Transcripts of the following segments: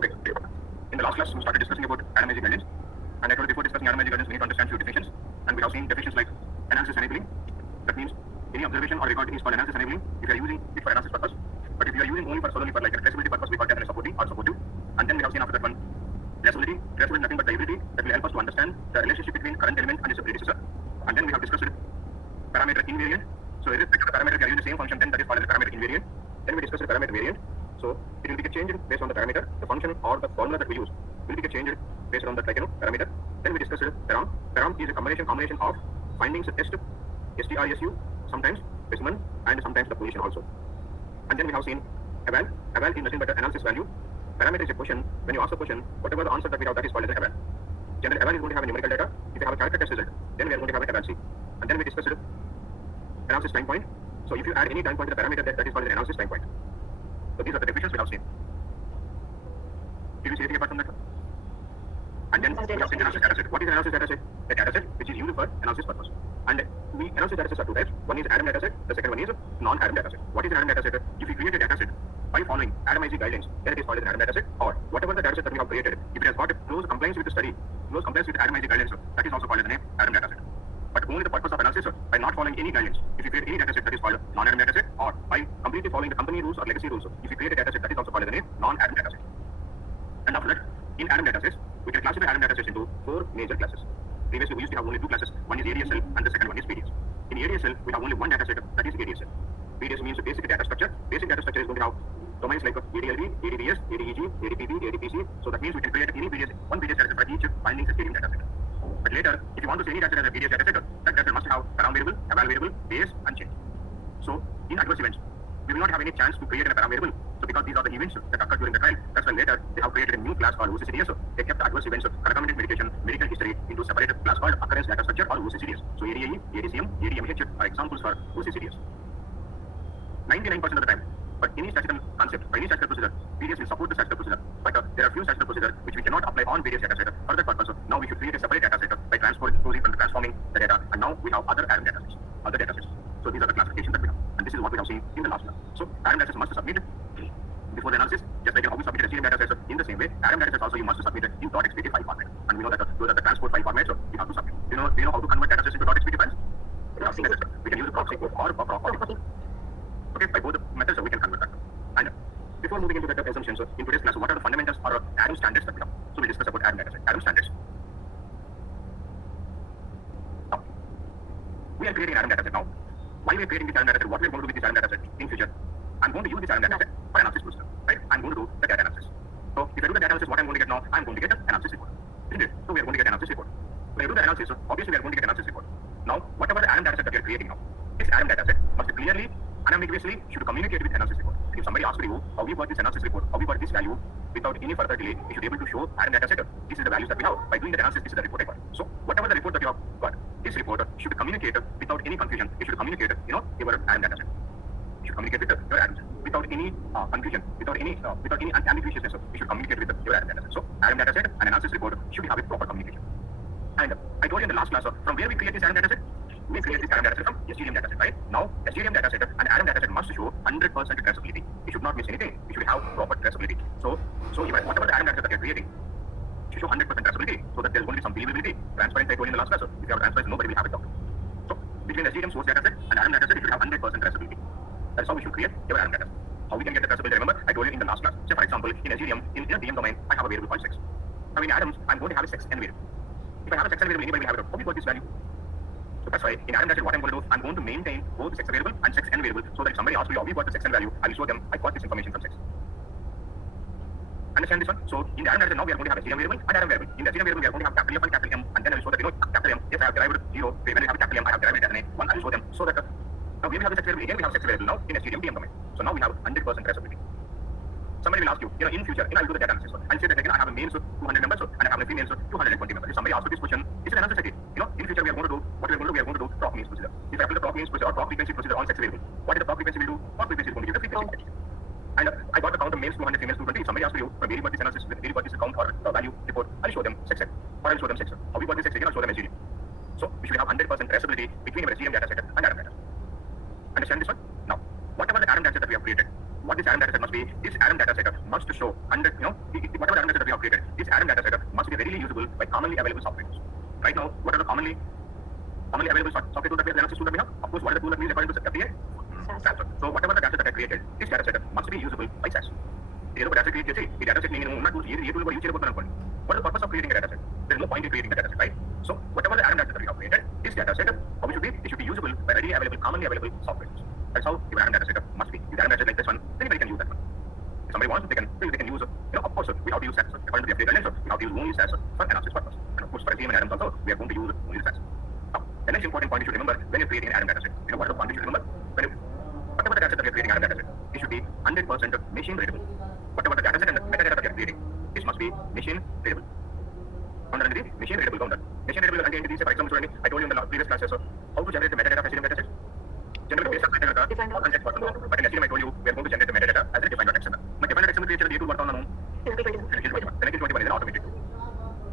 Okay. In the last class, we started discussing about randomizing guidelines. And I told you before discussing randomizing guidelines, we need to understand few definitions. And we have seen definitions like analysis enabling. That means any observation or recording is called analysis enabling if you are using it for analysis purpose. But if you are using only for solely for like a traceability purpose, we call that as supporting or supportive. And then we have seen after that one traceability. Traceability nothing but the ability that will help us to understand the relationship between current element and its predecessor. And then we have discussed parameter invariant. So irrespective of the parameter, if you are using the same function, then that is called as a parameter invariant. Then we discussed the parameter variant. So it will be changed based on the parameter, the function or the formula that we use will be changed based on the parameter. Then we discussed param. Param is a combination of findings test, STRSU, sometimes specimen, and sometimes the position also. And then we have seen eval. Eval is nothing but the analysis value. Parameter is a question. When you ask a question, whatever the answer that we have, that is called as an eval. Generally, eval is going to have a numerical data. If you have a character test result, then we are going to have an eval C. And then we discussed analysis time point. So if you add any time point to the parameter, that is called an analysis time point. So these are the definitions we have seen. Did you see anything apart from that? And then we have seen analysis data set. What is an analysis data set? A data set which is used for analysis purpose. And we analysis data sets are two types. One is ADAM data set. The second one is non-ADAM data set. What is an ADAM data set? If we create a data set by following ADAMIZ guidelines, then it is called an ADAM data set. Or whatever the data set that we have created, if it has got a close compliance with the study, close compliance with ADAMIZ guidelines, that is also called as an ADAM data set. But only the purpose of analysis by not following any guidelines. If you create any data set, that is called non-ADAM data set, or by completely following the company rules or legacy rules, if you create a data set, that is also called as a non-ADAM data set. And after that, in ADAM data sets, we can classify ADAM data sets into four major classes. Previously, we used to have only two classes. One is ADSL and the second one is PDS. In ADSL, we have only one data set, that is ADSL. PDS means basic data structure. Basic data structure is going to have domains like ADLB, ADBS, ADEG, ADPB, ADPC. So that means we can create any PDS, one PDS data set for each findings and stadium data set. But later, if you want to see any data set as a PDS data set, that data set must have param variable, eval variable, base, and change. So in adverse events, we will not have any chance to create a param variable. So because these are the events that occur during the trial, that's why later they have created a new class called OCCDS. So they kept the adverse events, concomitant medication, medical history into a separate class called occurrence data structure or OCCDS. So ADAE, ADCM, ADMH are examples for OCCDS. 99% of the time, but any statistical concept or any statistical procedure, PDS will support the statistical procedure. But there are few statistical procedures which we cannot apply on PDS data set. For that purpose, now we should create a separate data set by transforming the data, and now we have other ADAM data sets. So these are the classifications that we have, and this is what we have seen in the last class. So ADAM data sets must submit before the analysis, just like how we submitted a STM data set. In the same way, ADAM data sets also you must submit in .xpt file format, and we know that those are the transport file formats, so you have to submit. Do you know how to convert data sets into .xpt files? We can use the proxy code or proxy. Okay, by both the methods, we can convert that. And before moving into the assumptions, in today's class, what are the fundamentals or ADAM standards that we have? So we'll discuss about ADAM data set. ADAM standards. Now, we are creating an ADAM data set now. Why we are creating this ADAM data set? What we are going to do with this ADAM data set in future? I'm going to use this ADAM data set for analysis procedure, right? I'm going to do the data analysis. So if I do the data analysis, what I'm going to get now? I'm going to get an analysis report. Isn't it? So we are going to get an analysis report. When I do the analysis, obviously we are going to get an analysis report. Now, whatever the ADAM data set that we are creating now, this ADAM data set must clearly, unambiguously should communicate with analysis report. If somebody asks you how we got this analysis report, how we got this value, without any further delay, we should be able to show ADAM data set. This is the values that we have. By doing the analysis, this is the report I got. So whatever the report that you have got, this report should communicate without any confusion. It should communicate, your ADAM data set. It should communicate with your ADAM set without any confusion, without any ambiguousness. It should communicate with your ADAM data set. So ADAM data set and analysis report should have a proper communication. And I told you in the last class, from where we create this ADAM data set? We create this ADAM data set from SGDM data set, right? Now, SGDM data set and ADAM data set must show 100% traceability. It should not miss anything. It should have proper traceability. So whatever the ADAM data set that you're creating, should show 100% traceability so that there's going to be some believability. Transparency I told you in the last class. So if you have transparency, nobody will have it down. So between SGDM source data set and Adam data set, you should have 100% traceability. That's how we should create your Adam data set. How we can get the traceability? Remember, I told you in the last class. Say for example, in SGDM, in a DM domain, I have a variable called sex. Now in Adams, I'm going to have a sex n variable. If I have a sex n variable, anybody will have it. How we got this value? So that's why in Adam data set, what I'm going to do, I'm going to maintain both sex variable and sex n variable, so that if somebody asks me, how we got the sex n value, I will show them I got this information from sex. Understand this one? So in the Adam data set, now we are going to have a SGDM variable and Adam variable. In the SGDM variable, we are going to have capital F and capital M, and then I will show that capital M, yes, I have derived 0. When I have capital M, I have derived it as an A. One, I will show them so that now we will have the sex variable. Again, we have sex variable now in SGDM DM domain. So now we have 100% traceability. Somebody will ask you, in future, I will do the data analysis and say that I have a male, so 200 members, and I have a female, so 220 members. If somebody asks you this question, it's an analysis again. In future, we are going to do what we are going to do proc means procedure. If I apply the proc means procedure or proc frequency procedure on sex variable, what is the proc frequency will do? Proc frequency is going to give the frequency. And I got the count of males 200, females 220. If somebody asks you for very this analysis with very this count or value report, I'll show them sex or I'll show them sex. How we got this sex again, I'll show them SGDM. So we should have 100% traceability between our SGDM data set and Adam data. Understand this one? Now, whatever the Adam data set that we have created, what this Adam data set must be, this Adam data set must show whatever Adam data set that we have created, this Adam data set must be readily usable by commonly available software tools. Right now, what are the commonly available software tools that we have, the analysis tool that we have? Of course, what are the tools that we use according to FDA? SAS. So whatever the data set that I created, this data set must be usable by SAS. The data set created, the data set meaning tools, what is the purpose of creating a data set? There is no point in creating the data set, right? So whatever the Adam data set that we have created, this data set, how it should be? It should be usable by readily available, commonly available software tools. That's how the Adam data set must be. If the Adam data set like this one, anybody can use that one. If somebody wants, they can use, of course, we have to use SAS. According to the FDA guidelines, we have to use only SAS for analysis purpose. And of course, for SGDM and Adams also, we are going to use only SAS. Now, the next important point you should remember when you're creating an Adam data set. What are the points you should remember? Whatever the data set that we are creating an Adam data set, it should be 100% machine readable. Whatever the data set and the metadata that we are creating, this must be machine readable. Machine readable counter. Machine readable again, for example, I told you in the previous classes how to generate the metadata for SGDM data set. Generally, based on metadata, or context person. But in SGDM, I told you we are going to generate the metadata as a defined XML. My defined XML creature the A2 work on the NXL 21 is an automated tool.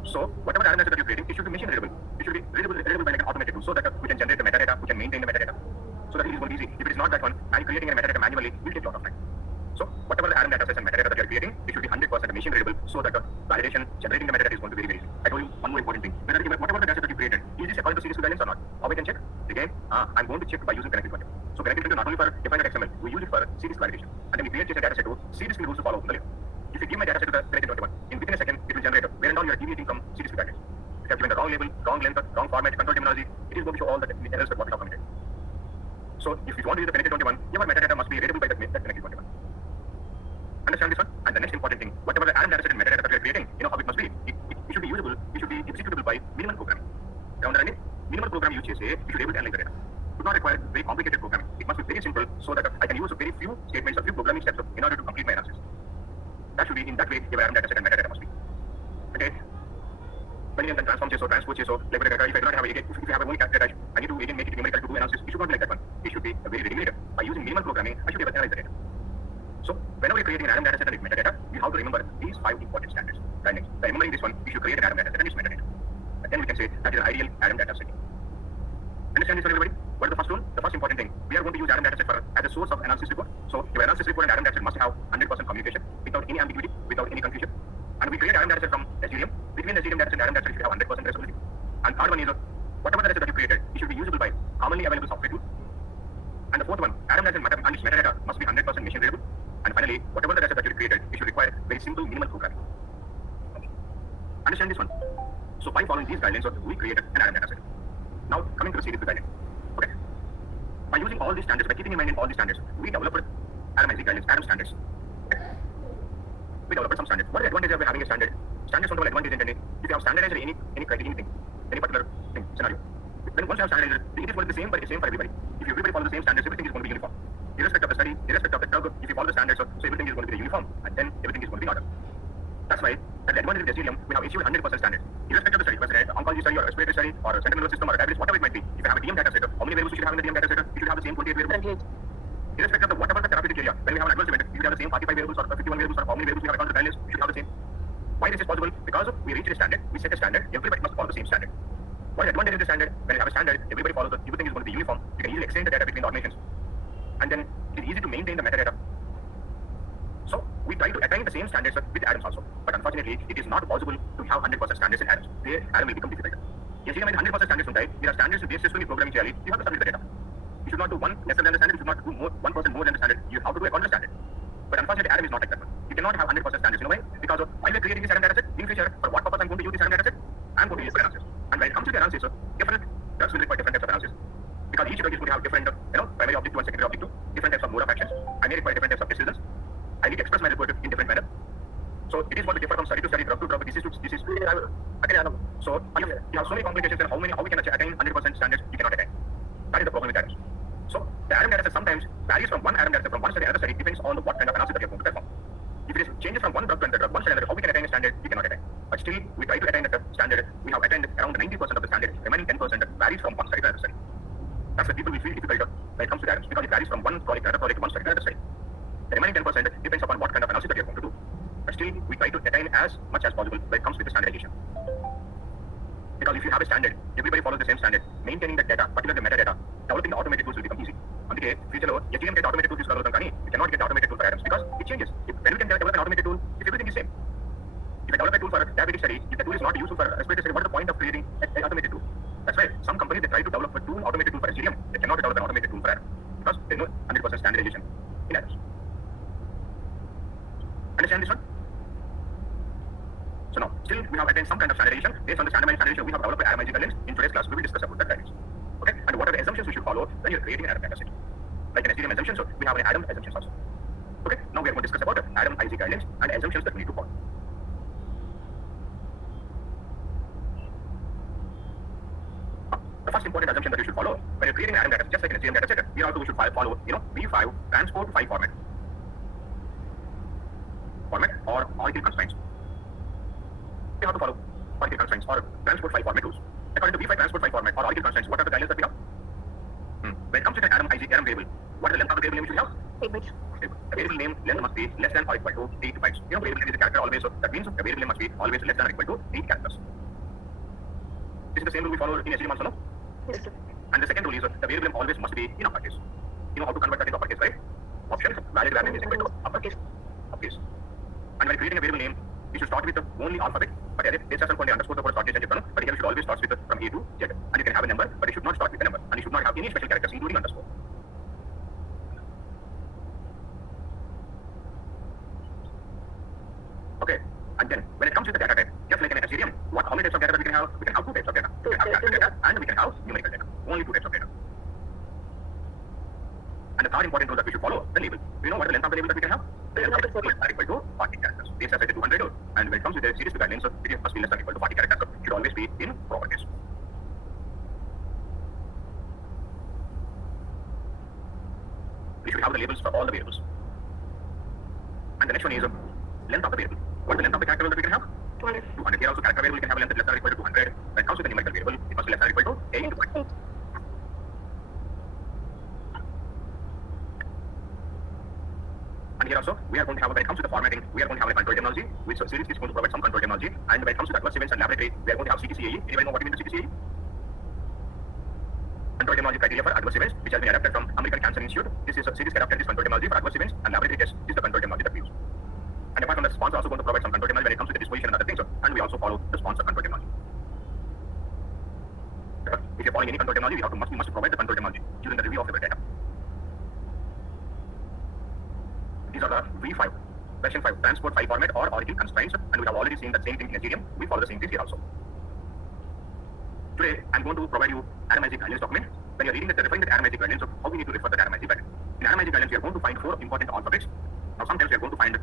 So whatever the Adam data that you're creating, it should be machine readable. It should be readable by like an automated tool, so that we can generate the metadata, we can maintain the metadata. So that it is going to be easy. If it is not that one, and creating a metadata manually will take a lot of time. So whatever the Adam data sets and metadata that you are creating, it should be 100% machine readable, so that the validation, generating the metadata is going to be very, very easy. I told you one more important thing. Whatever the data that you created, is this according to series guidelines or not? How we can check? Again, I'm going to check by using connected printer. So connected printer not only for defined XML, we use it for series validation. And then we create just a data set to series rules to follow. If you give my data set to the connected 21, within a second, it will generate where and all you are deviating from series guidelines. If you have given the wrong label, wrong length, wrong format, control terminology, it is going to show all the errors that what we have committed. So if you want to use the connected 21, your metadata must be readable by the connected 21. Understand this one? And the next important thing, whatever the Adam data set and metadata that we are creating, how it must be. It should be usable, it should be executable by minimal programming. Minimal program you say, you should be able to analyze the data. It would not require very complicated programming. It must be very simple, so that I can use very few statements or few programming steps in order to complete my analysis. That should be in that way your Adam data set and metadata must be. Okay? When you can transform or transpose so like if I do not have if you have only capture data, I need to again make it numerical to do analysis. It should not be like that one. It should be very, very limited. By using minimal programming, I should be able to analyze the data. So whenever you're creating an Adam data set and its metadata, you have to remember these 5 important standards. Right next. By remembering this one, you should create an Adam data set and its metadata. And then we can say that is an ideal Adam data set. Understand this one, everybody? What is the first rule? The first important thing, we are going to use Adam data set as a source of analysis report. So your analysis report and Adam data set must have 100% communication without any ambiguity, without any confusion. And we create Adam data set from SGDM. Between the SGDM data set and Adam data set, you should have 100% traceability. And third one is whatever data set that you created, it should be usable by commonly available software tools. And the fourth one, Adam data set and its metadata must be 100% machine readable. And finally, whatever the data set that you created, it should require very simple minimal programming. Okay. Understand this one? So by following these guidelines, we created an Adam data set. Now coming to the series guidelines. Okay. By using all these standards, by keeping in mind all these standards, we developed Adam guidelines, Adam standards. Okay. We developed some standards. What is the advantage of having a standard? Standards don't have advantage in if you have standardized any criteria, anything, any particular thing, scenario. Then once you have standardized, it is going to be the same for everybody. If everybody follows the same standards, everything is going to be uniform. Irrespective of the study, irrespective of the curve, if you follow the standards, so everything is going to be uniform, and then everything is going to be in order. That's why, at the advantage of the SGDM, we have issued 100% standards. Irrespective of the study, whether it's an oncology study or a respiratory study or a central nervous system or a diabetes, whatever it might be, if you have a DM data set, how many variables you should have in the DM data set? You should have the same 28 variables. Irrespective of whatever the therapeutic area, when we have an adverse event, you should have the same 45 variables or 51 variables or how many variables we have according to the guidelines, you should have the same. Why this is possible? Because we reached a standard, we set a standard, everybody must follow the same standard. What is the advantage of the standard? When you have a standard, everybody follows it, everything is going to be uniform, you can easily exchange the data between the organizations. And then it is easy to maintain the metadata. So we try to attain the same standards with Adams also. But unfortunately, unfortunately, it is not possible to have 100% standards in ADAMS. There, ADAM will become difficult. Yes, even 100% standards ఉంటాయి. There are standards based system programming చేయాలి. You have to submit the data. You should not do one lesser than the standard. You should not do 1% more than the standard. You have to do according to the standard. But unfortunately, ADAM is not like that one. You cannot have 100% standards. You know why? Because while we are creating this ADAM dataset, in future, for what purpose I'm going to use this ADAM dataset, I'm going to use for analysis. And when it comes to the analysis, different drugs will require different types of analysis. Because each drug is going to have different, primary objective and secondary objective, different types of mode of actions. I may require different types of test results. I need to express my report in different manner. So it is going to differ from study to study, drug to drug, disease to disease. So you have so many complications and how we can attain 100% standards you cannot attain. That is the problem with ADAMS. So the ADAM dataset sometimes varies from one ADAM dataset from one study to another study, depends on what kind of analysis that you're going to perform. If it is changes from one drug to another drug, one study to another, how we can attain a standard, we cannot attain. But still, we try to attain the standard. We have attained around 90% of the standard. Remaining 10% varies from one study to another study. That's why people will feel difficult when it comes to ADAMS, because it varies from one project to another project, one study to another study. The remaining 10% depends upon what kind of analysis that you're going to do. But still, we try to attain as much as possible when it comes with the standardization. Because if you have a standard, everybody follows the same standard. Maintaining the data, particularly the metadata, developing the automated tools will become easy. అందుకే future లో exam get automated tools తీసుకోగలుగుతాం కానీ we cannot get automated tool for ADAMS because it changes. When we can develop an automated tool, if everything is same. If I develop a tool for diabetic study, if the tool is not useful for respiratory study, what is the point of creating an automated tool? That's why some companies they try to develop a tool, automated tool for Ethereum. They cannot develop an automated tool for ADAMS because there is no 100% standardization in ADAMS. Understand this one? So now, still we have attained some kind of standardization. Based on the standardization, we have developed ADAMIC guidelines. In today's class, we will discuss about that guidelines. Okay? And what are the assumptions we should follow when you're creating an ADAM dataset? Like an Ethereum assumption, so we have an ADAM assumptions also. Okay? Now we are going to discuss about ADAM IC guidelines and assumptions that we need to follow. The first important assumption that you should follow when you're creating an ADAM dataset, just like an Ethereum dataset, here also we should follow, V5 transport 5 format or Oracle constraints. We have to follow Oracle constraints or transport 5 format rules. According to V5 transport 5 format or Oracle constraints, what are the guidelines that we have? When it comes to the ADAM IC ADAM variable, what is the length of the variable name we should have? 8 bytes. The variable name length must be less than or equal to 8 bytes. Variable name is a character always, so that means the variable name must be always less than or equal to 8 characters. This is the same rule we follow in Ethereum also, no? Yes, sir. And the second rule is the variable name always must be in uppercase. You know how to convert that into uppercase, right? Option valid variable name is equal to uppercase. And when creating a variable name, you should start with the only alphabet. But here, this doesn't only underscore the word start and but here you should always start with from A to Z. And you can have a number, but you should not start with a number. And you should not have any special characters, including underscore. Okay. And then, when it comes to the data type, just like in Ethereum, how many types of data that we can have? We can have 2 types of data. We can have calculated data and we can have numerical data. Only 2 types of data. And the third important rule that we should follow, the label. Do you know what the length of the label that we can have? The length of the label is equal to 40 characters. This is set to 200, and when it comes to the series to guidelines, it must be less than equal to 40 characters. So it should always be in proper case. We should have the labels for all the variables. And the next one is length of the variable. What is the length of the character that we can have? 200. 200. Here also character variable can have a length less than or equal to 200. When it comes to the numerical variable, it must be less than or equal to 8. And here also, we are going to have, when it comes to the formatting, we are going to have a control terminology, which series is going to provide some control terminology. And when it comes to the adverse events and laboratory, we are going to have CTCAE. Anybody know what you mean by CTCAE? Control terminology criteria for adverse events, which has been adapted from American Cancer Institute. This is a series adapted this control terminology for adverse events and laboratory tests. This is the control terminology that we use. And apart from that, sponsor also going to provide some control terminology when it comes to the disposition and other things. And we also follow the sponsor control terminology. If you're following any control terminology, we must provide the control terminology during the review of the data. These are the V5, version 5, transport 5 format or Oracle constraints, and we have already seen the same thing in Ethereum. We follow the same thing here also. Today, I'm going to provide you ADAM IC guidelines document. When you're reading referring the ADAM IC guidelines, so how we need to refer the ADAM IC guidelines. In ADAM IC guidelines, we are going to find 4 important alphabets. Now, sometimes we are going to find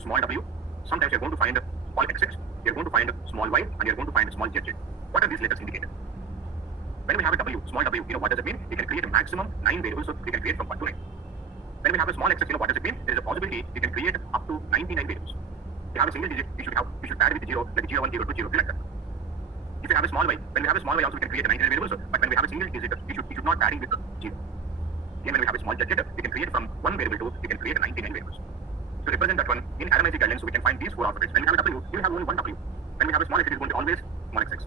small w, sometimes we are going to find small xx, we are going to find small y, and we are going to find small zz. What are these letters indicated? When we have a w, small w, what does it mean? We can create a maximum 9 variables, so we can create from 1 to 9. When we have a small xx, what does it mean? There is a possibility we can create up to 99 variables. If you have a single digit, we should add with 0, like 0, 1, 0, 2, 0, like that. If you have a small y, when we have a small y also we can create a 99 variables, but when we have a single digit, we should not add with 0. Then when we have a small z, we can create from 1 variable to, we can create a 99 variables. To represent that one, in ADAM IC guidelines, we can find these 4 alphabets. When we have a w, we will have only 1 w. When we have a small x, it is going to always small xx,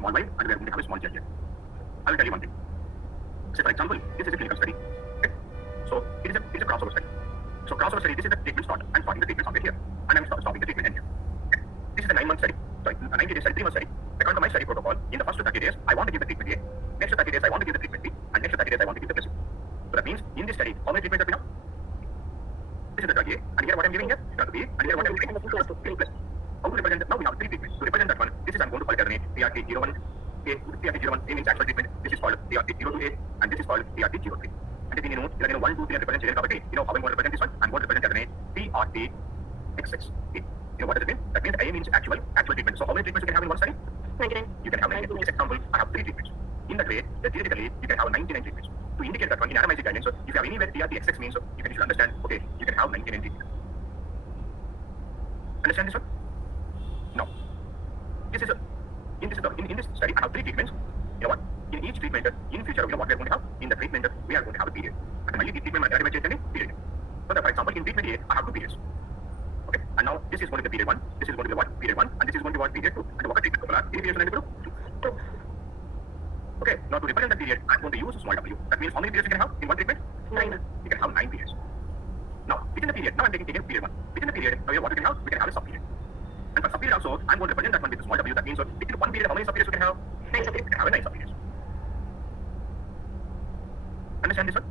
small y, and we are going to have a small z. I will tell you one thing. Say for example, this is a clinical study. Okay? So it is a crossover study. So crossover study, this is the treatment start. I'm starting the treatment somewhere here, and I'm stopping the treatment end here. 30 days, I want to give the treatment A. Next 30 days, I want to give the treatment B. And next 30 days, I want to give the placebo. So that means in this study, how many treatments that we have? This is the drug A, and here what I'm giving here, drug B, and here what I'm giving plus 2, plus. How to represent that? Now we have 3 treatments. To represent that one, this is I'm going to call it as an TRT01A. TRT01A means actual treatment. This is called TRT02A, and this is called TRT03. And then 1, 2, 3 represent children property. How I'm going to represent this one? I'm going to represent as an TRT66. What does it mean? That means A means actual treatment. So how many treatments you can have in one study? 99. You can have 99. For this example, I have 3 treatments. In that way, theoretically, you can have 99 treatments. To indicate that one in randomized guidelines, so if you have anywhere TRT XX means, so you should understand, okay, you can have 99 treatments. Understand this one? No. In this study, I have 3 treatments. What? In each treatment, in future, what we are going to have? In the treatment, we are going to have a period. And only the treatment period. So that, for example, in treatment A, I have 2 periods. Okay, and now this is going to be the period 1, this is going to be the what? Period 1, and this is going to be what? Period 2. And what treatment are? Any periods are 2. Okay, now to represent the period, I'm going to use small w. That means how many periods you can have in one treatment? 9. You can have 9 periods. Now, within the period, now I'm taking period 1. Within the period, now what we can have? We can have a sub-period. And for sub-period also, I'm going to represent that one with small w. That means within one period, how many sub-periods you can have? 9 sub-periods. You can have 9 sub-periods. Understand this one?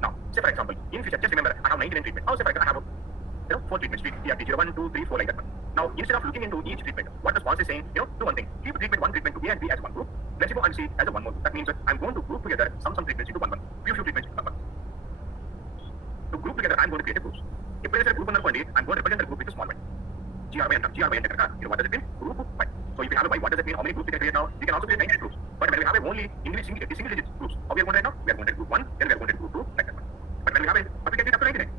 Now, say for example, in future, just remember, I have 99 treatment. Now, say for example, I have 4 treatments, TRT 1, 2, 3, 4, like that one. Now, instead of looking into each treatment, what the sponsor is saying, do one thing. Keep treatment 1 treatment to A and B as one group, placebo and C as a one more. That means I'm going to group together some treatments into one. Few treatments into one. To group together, I'm going to create a groups. If there is a group on the quantity, I'm going to represent the group with a small one. GRY and what does it mean? Group Y. So if you have a Y, what does it mean? How many groups we can create now? We can also create 99 groups. But when we have a only single digit groups, how we are going to write now? We are going to group 1, then we are going to group 2, like that one. But when we have but we can get up to 99.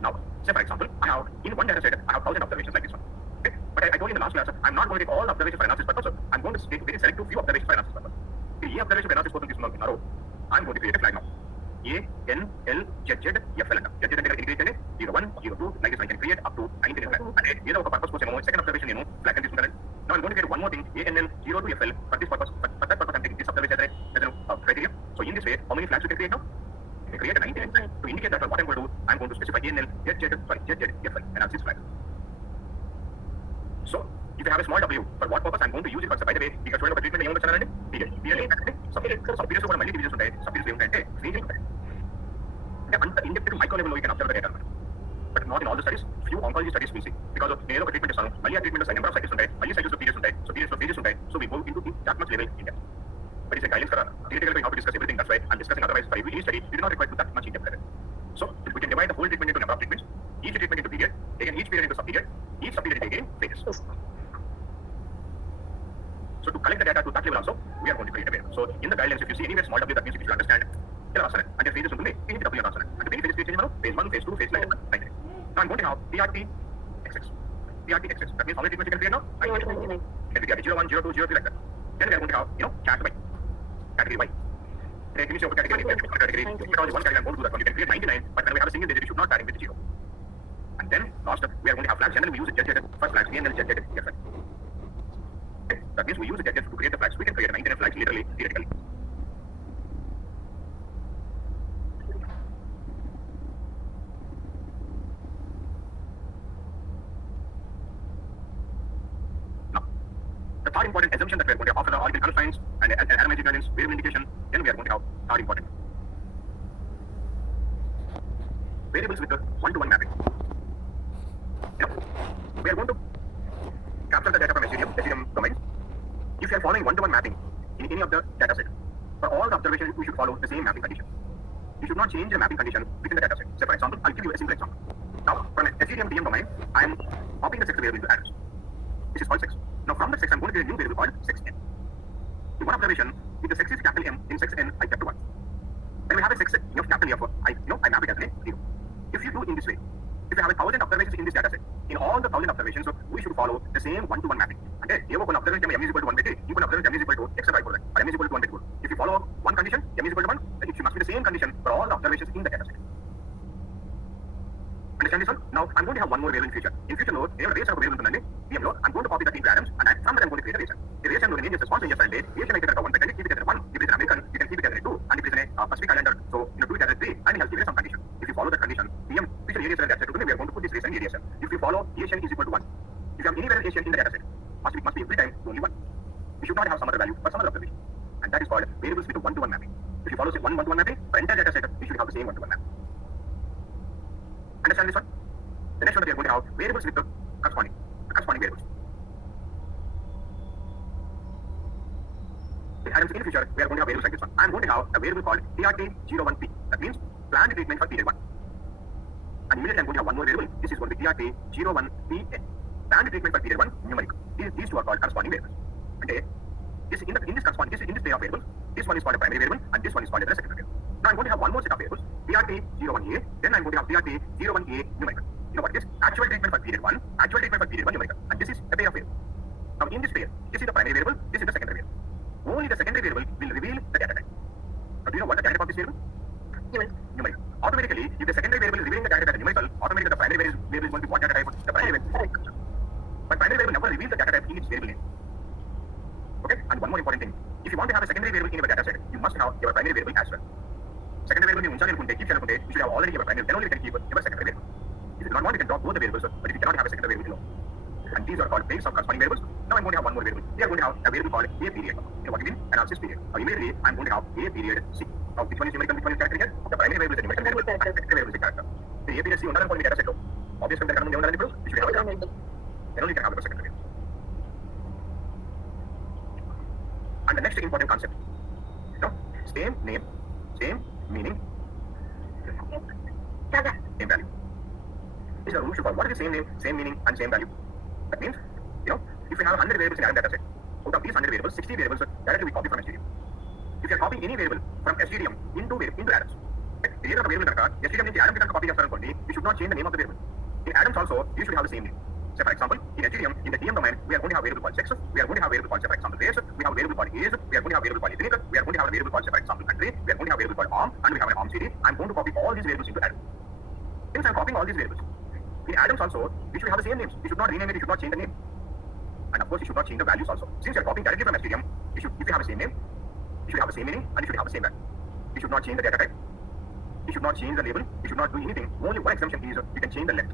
Now, say for example, I have in one data set, I have 1000 observations like this one. Okay? But I told you in the last class, I'm not going to take all observations for analysis purpose. I'm going to take very select few observations for analysis purpose. The observation for analysis purpose is in a row. I'm going to create a flag now. A, N, L, Z, Z, F, L. Z, Z, integrate 01, 02, like this I can create up to 99 flag. And here the purpose was second observation, flag can be now I'm going to get one more thing, A, N, L, 02, F, L. For this purpose, for that purpose, I'm taking this observation as a criteria. So in this way, how many flags you can create now? You can create a 99 flag. To indicate that what I'm going to do, I'm going to specify A, N, L, Z, F, L, and analysis flag. So, if you have a small w, for what purpose I'm going to use it? By the way, you can show the treatment period. Sub-periods are multi divisions sub-periods and in-depth micro level we can observe the data. But not in all the studies. Few oncology studies we see. Because of the treatment is treatment is a number of cycles cycles of periods so periods of phases so we go into that much level in depth. But it's a guidance for theoretical we have to discuss everything, that's why I'm discussing, otherwise for every study you do not require to that much in depth level. So we can divide the whole treatment into number of treatments, each treatment into period, again each period into sub-period, each sub-period again phases. So to collect the data to that level also, we are going to create a way. So in the guidelines, if you see anywhere small w, that means if you understand and the phases ఉంటుంది we need W and the many phases create phase 1, phase 2, phase 9. Now I'm going to have TRT XX. That means how many treatments you can create now? 99. Can be TRT 01, 02, 03 like that. Then we are going to have category Y. Category Y. Because one category I'm going to do that one. You can create 99, but when we have a single digit, you should not add with 0. And then last we are going to have flags. Generally we use Z for flags. A and L, Z, F. Okay. That means we use the Z to create the flags. We can create 99 flags literally, theoretically. The third important assumption that we are going to have after the organ confines and aromatic gradient variable indication, then we are going to have third important variables with the one-to-one mapping. We are going to capture the data from SCDM domains. If you are following one-to-one mapping in any of the data set, for all the observations we should follow the same mapping condition. You should not change the mapping condition within the data set. So for example, I'll give you a simple example. Now, from an SCDM DM domain, I am copying the sex variable into address. This is called sex. Now from that sex, I'm going to create a new variable called sex n. In one observation, if the sex is capital M, in sex n, I kept 1. When we have a sex of capital F, I map it as a 0. If you do in this way, if you have 1,000 observations in this data set, in all the 1,000 observations, so we should follow the same one-to-one mapping. And then, one observation M is equal to 1 by 3, you can observe M is equal to X by 4, or M is equal to 1 by 2. If you follow one condition, M is equal to 1, then it must be the same condition for all the observations in the data set. Understand this one? Now, I'm going to have one more variable in future. In future node, there are race of variables in VM node. I'm going to copy that into Adams, and from that I'm going to create a relation. The relation node name is response yesterday date. Relation I get at 1 by 10, keep it as 1. If it is an American, you can keep it as 2. And if it is a Pacific Islander, so do it as 3. And it has given some condition. If you follow that condition, VM future area cell data set, we are going to put this relation in area cell. If you follow Asian is equal to 1. If you have anywhere Asian in the data set, must be every time only 1. should not have some other value for some other observation. And that is called variables with a one-to-one mapping. If you follow say one-to-one mapping, for entire data set, you should have the same one-to-one mapping. Understand this one? The next one that we are going to have variables with the corresponding variables. In future, we are going to have variables like this one. I am going to have a variable called TRT01P. That means planned treatment for period 1. And immediately I am going to have one more variable. This is going to be TRT01PN. Planned treatment for period 1 numeric. These two are called corresponding variables. Okay. In this pair of variables, this one is called a primary variable and this one is called a secondary variable. Now I'm going to have one more set of variables, TRT01A, then I'm going to have TRT01A numerical. You know what it is? Actual treatment for period 1 numerical. And this is a pair of variables. Now in this pair, this is the primary variable, this is the secondary variable. Only the secondary variable will reveal the data type. Now do you know what the data type of this variable? Numerical. Automatically, if the secondary variable is revealing the data type as numerical, automatically the primary variable is going to be what data type? The primary variable. But primary variable never reveals the data type in its variable name. Okay? And one more important thing. If you want to have a secondary variable in your data set, you must have your primary variable as well. Secondary variable you should have already your primary, then only you can keep your secondary variable. If you do not want, you can drop both the variables, but if you cannot have a secondary variable, no. And these are called pairs of corresponding variables. Now I'm going to have one more variable. We are going to have a variable called A period. You know what you mean? Analysis period. Now immediately I'm going to have A period C. Now which one is numerical, which one is character here? The primary variable is a numerical variable and the secondary variable is a character. The A period C undalam data set. Obviously when the you should have a character. Then only you can have the secondary variable. And the next important concept, same name, same meaning, same value. This is a rule to follow. What is the same name, same meaning, and same value? That means, if you have 100 variables in your data set, out of these 100 variables, 60 variables directly we copy from SGDM. If you are copying any variable from SGDM into Adams, the name of the variable SGDM means Adams can copy you should not change the name of the variable. In Adams also, you should have the same name. Say for example, in SGDM, in the TM domain, we are going to have a variable called sex, we are going to have a variable called, say for example, race, we have a variable called age, we are going to have a variable called ethnic, we are going to have a variable called, say for example, country, we are going to have a variable called arm, and we have an arm CD. I am going to copy all these variables into Adams. Since I am copying all these variables, in Adams also, you should have the same names. You should not rename it, you should not change the name. And of course, you should not change the values also. Since you are copying directly from SGDM, if you have the same name, you should have the same meaning, and you should have the same value. You should not change the data type. You should not change the label. You should not do anything. Only one exemption is you can change the length.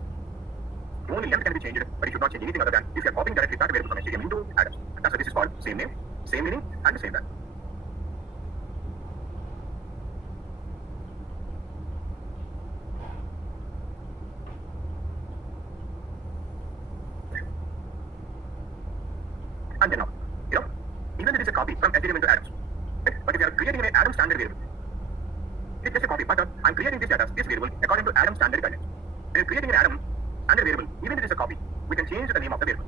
Only length can be changed, but you should not change anything other than if you are copying directly that variable from SGDM into Adams. That's what this is called. Same name, same meaning, and the same value. And then now, even if it is a copy from SGDM into Adams, right? But if you are creating an Adams standard variable, it is just a copy, but I'm creating this variable according to Adams standard guidelines. And creating an Adam standard variable, even if it is a copy, we can change the name of the variable.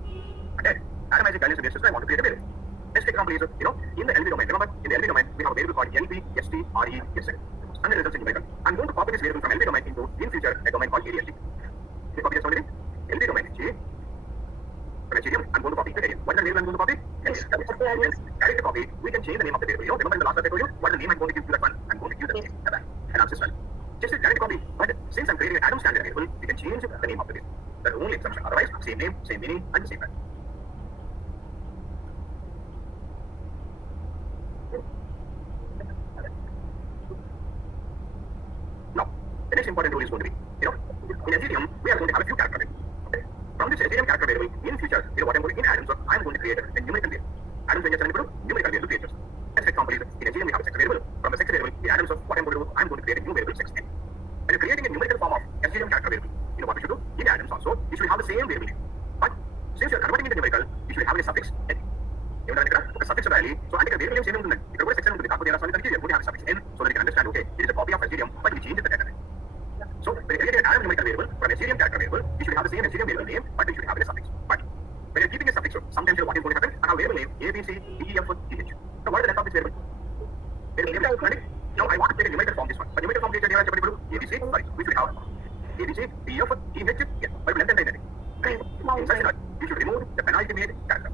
Okay? Adam has a guidelines basis, so I want to create a variable. Let's take example is, in the LV domain, remember, in the LV domain, we have a variable called LVSTRESL. And the results in numerical. I'm going to copy this variable from LV domain into, in future, a domain called ADSG. Can you copy this already? LV domain, J. From SGDM, I'm going to copy. Okay, what is the variable I'm going to copy? Direct copy, we can change the name of the variable. Remember in the last step I told you, what is the name I'm going to give to that one? I'm going to give the name, analysis value. Just a direct copy, but since I'm creating an Adam standard variable, we can change the name of the variable. That's the only exception. Otherwise, same name, same meaning, and the same value. Now, the next important rule is going to be, in SGDM, we are going to have a few character variables. Okay? From this SGDM character variable, in future, what I'm going to in Adams, I'm going to create a numerical variable. Adams when you're numerical variable creatures. Let's example is, in SGDM we have a sex variable. From the sex variable, in Adams, what I'm going to do, I'm going to create a new variable, sex n. When you're creating a numerical form of SGDM character variable, you know what you should do? In Adams also, you should have the same variable name. But since you're converting it to numerical, you should have a suffix n. You understand? A suffix value. So I take a variable name same in the if you go to section into the Kakudera solid you're going to have a suffix n so that you can understand, okay, it is a copy of SGDM, but we change the data type. So when you create an Adam numerical variable from SGDM character variable, you should have the same SGDM variable name, but you should have a suffix. But when you're keeping a suffix, sometimes what is going to happen? I have a variable name A, B, C, D, E, F, G, H. So what is the length of this variable? Now I want to take a numerical form this one. But numerical form is ABC, we should have ABC, DF, TH, yes. But length and identity. In such a you should remove the penalty made character.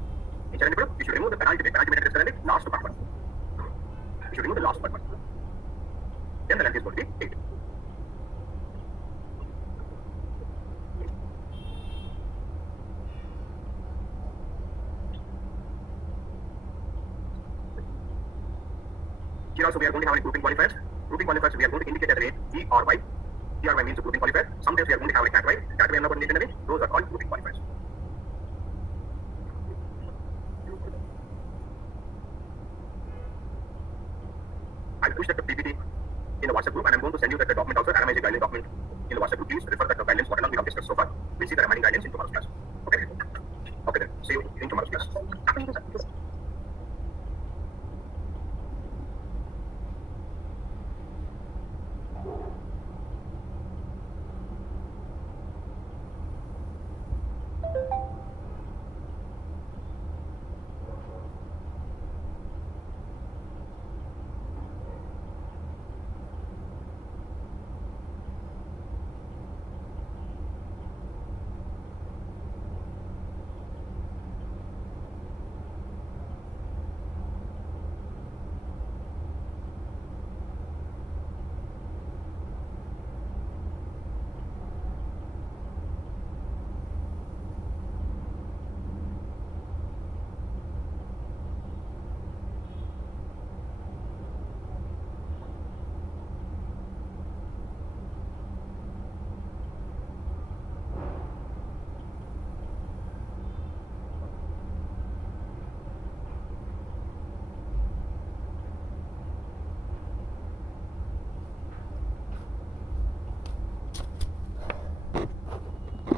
In such a you should remove the penalty made character last part one. You should remove the last part one. Then the length is going to be 8. Here also we are going to have a grouping qualifiers. Grouping qualifiers we are going to indicate as a E or Y. E or Y means a grouping qualifier. Sometimes we are going to have a cat Y. Cat Y and not dictionary. Those are called grouping qualifiers. document in the WhatsApp group. Please refer back to guidelines whatever we have discussed so far. We'll see the remaining guidelines in tomorrow's class. Okay? Okay then. See you in tomorrow's class.